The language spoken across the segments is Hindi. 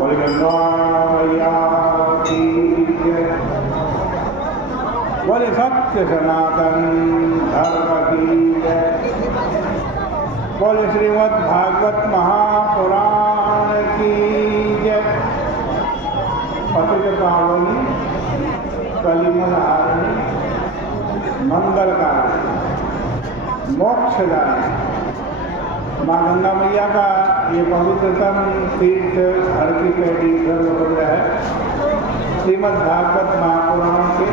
बोले गंगा मैया की जय। बोले सत्य सनातन धर्म की जय। बोले श्रीमद् भागवत महापुराण की जय। पतित पावनी कलिमल हारिणी मंगलकारिणी मोक्षदायिनी माँ गंगा मैया का ये पवित्रतम तीर्थ हर की पैड़ी गर्भगृह है। श्रीमद् भागवत महापुराण के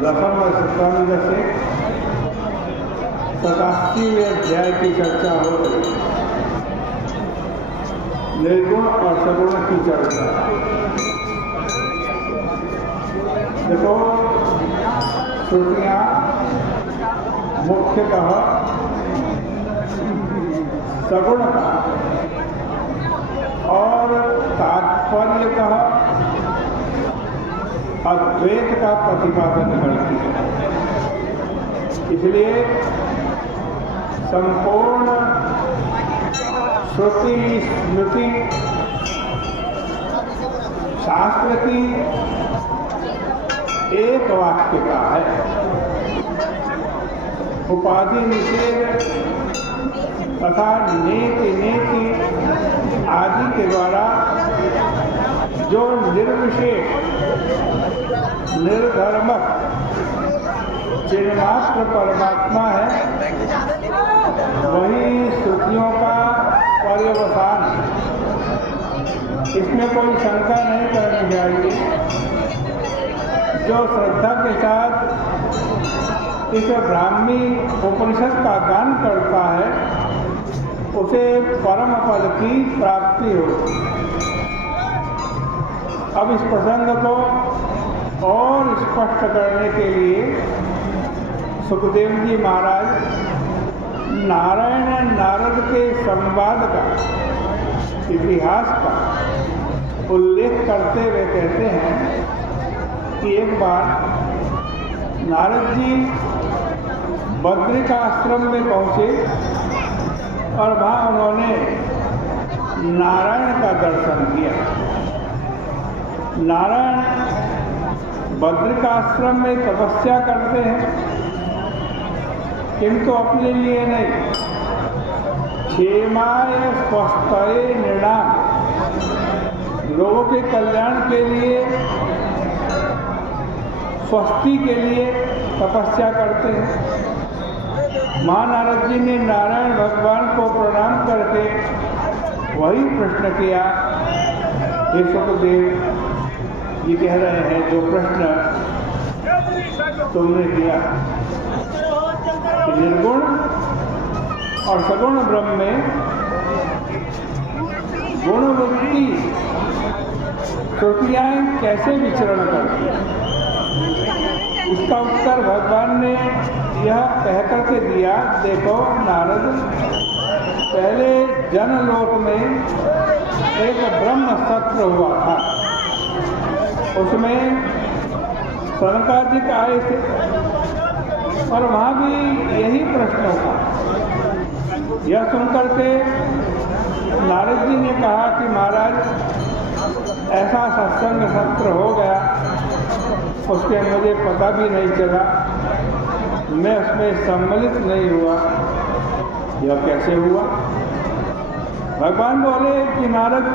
दसम स्कंद से 87वें अध्याय की चर्चा हो रही। निर्गुण और सगुण की चर्चा। देखो, श्रुतियाँ मुख्यतः सगुण का और तात्पर्यतः अद्वैत का प्रतिपादन करती है। इसलिए संपूर्ण श्रुति स्मृति शास्त्र की एक वाक्यता है। उपाधि निषेध तथा नेति नेति आदि के द्वारा जो निर्विशेष निर्धर्मक चिन्मात्र परमात्मा है, वही श्रुतियों का पर्यवसान है। इसमें कोई शंका नहीं करनी चाहिए। जो श्रद्धा के साथ इस ब्राह्मी उपनिषद का गान करता है, उसे परम पद की प्राप्ति होती। अब इस प्रसंग को और स्पष्ट करने के लिए सुखदेव जी महाराज नारायण नारद के संवाद का इतिहास का उल्लेख करते हुए कहते हैं कि एक बार नारद जी बद्रिकाश्रम में पहुँचे और वहाँ उन्होंने नारायण का दर्शन किया। नारायण बद्रिकाश्रम में तपस्या करते हैं, किंतु अपने लिए नहीं, क्षेमाय स्वस्थये नृणाम, लोगों के कल्याण के लिए, स्वस्थि के लिए तपस्या करते हैं। महानारद जी ने नारायण भगवान को प्रणाम करके वही प्रश्न किया। हे सुखदेव, ये कह रहे हैं जो प्रश्न तुमने किया कि निर्गुण और सगुण ब्रह्म में गुणवृत्ति श्रुतियाँ कैसे विचरण करती हैं। इसका उत्तर भगवान ने यह कहकर के दिया। देखो नारद, पहले जनलोक में एक ब्रह्म सत्र हुआ था। उसमें सनकादिक आए थे और वहाँ भी यही प्रश्न था। यह सुनकर के नारद जी ने कहा कि महाराज, ऐसा सत्संग सत्र हो गया, उसके मुझे पता भी नहीं चला, मैं उसमें सम्मिलित नहीं हुआ। यह कैसे हुआ? भगवान बोले कि नारद,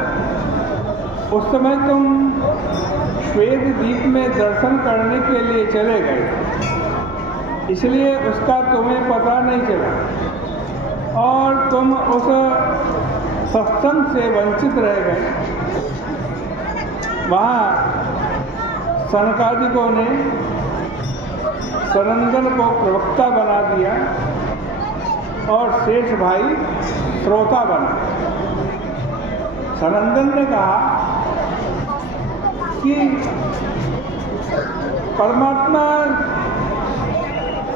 उस समय तुम श्वेत द्वीप में दर्शन करने के लिए चले गए, इसलिए उसका तुम्हें पता नहीं चला और तुम उस सत्संग से वंचित रह गए। वहाँ सनकादिकों ने सनंदन को प्रवक्ता बना दिया और शेष भाई श्रोता बना। सनंदन ने कहा कि परमात्मा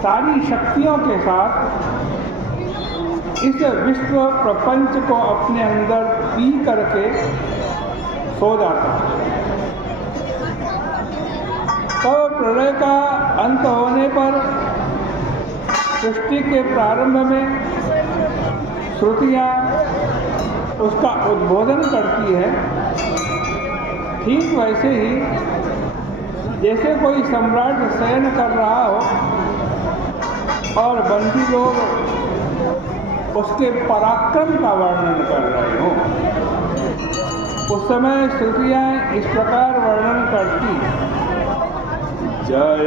सारी शक्तियों के साथ इस विश्व प्रपंच को अपने अंदर पी करके सो जाता है। तो प्रलय का अंत होने पर सृष्टि के प्रारंभ में श्रुतियाँ उसका उद्बोधन करती है ठीक वैसे ही जैसे कोई सम्राट शयन कर रहा हो और बंदी लोग उसके पराक्रम का वर्णन कर रहे हो, उस समय श्रुतियाँ इस प्रकार वर्णन करती, जय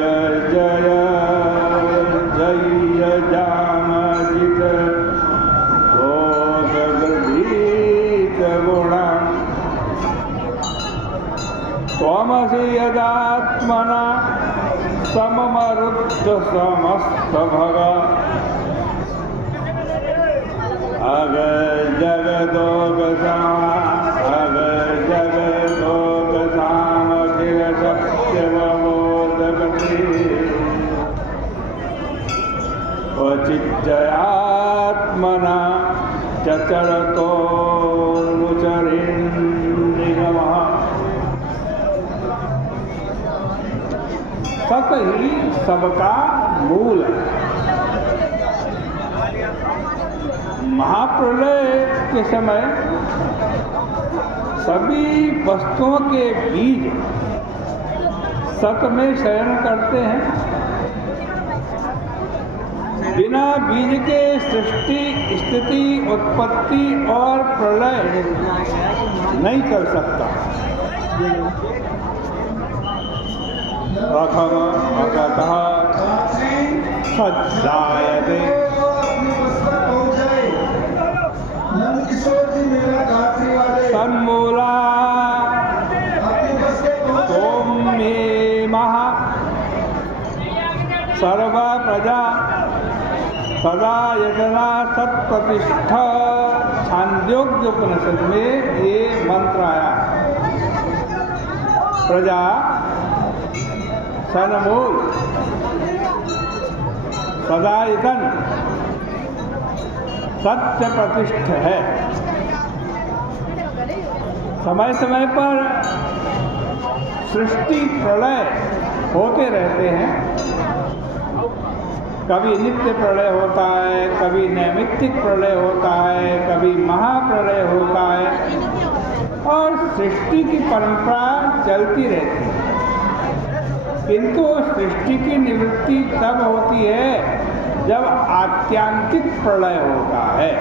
जय जय जामजित घोषगृहीत गुणा त्वमसि यदात्मना सममरुद्ध समस्त भगा अग जगदोग अग जगदोग सामखिल सत्यवबोधगति क्वचिज्जयात्मना चचरतो मुचरिन्निगमः। सत ही सबका मूल है। महाप्रलय के समय सभी वस्तुओं के बीज सत में शयन करते हैं। बिना बीज के सृष्टि, स्थिति, उत्पत्ति और प्रलय नहीं कर सकता। अखम अकतः सज्जायते तन्मूला सौम्ये महा सर्व प्रजा सदा यजना सत्प्रतिष्ठा। छांदोग्य उपनिषद में ये मंत्र आया। प्रजा सनमूल सदायतन सत्य प्रतिष्ठ है। समय समय पर सृष्टि प्रलय होते रहते हैं। कभी नित्य प्रलय होता है, कभी नैमित्तिक प्रलय होता है, कभी महाप्रलय होता है और सृष्टि की परंपरा चलती रहती है। किंतु सृष्टि की निवृत्ति तब होती है जब आत्यांतिक प्रलय होता है।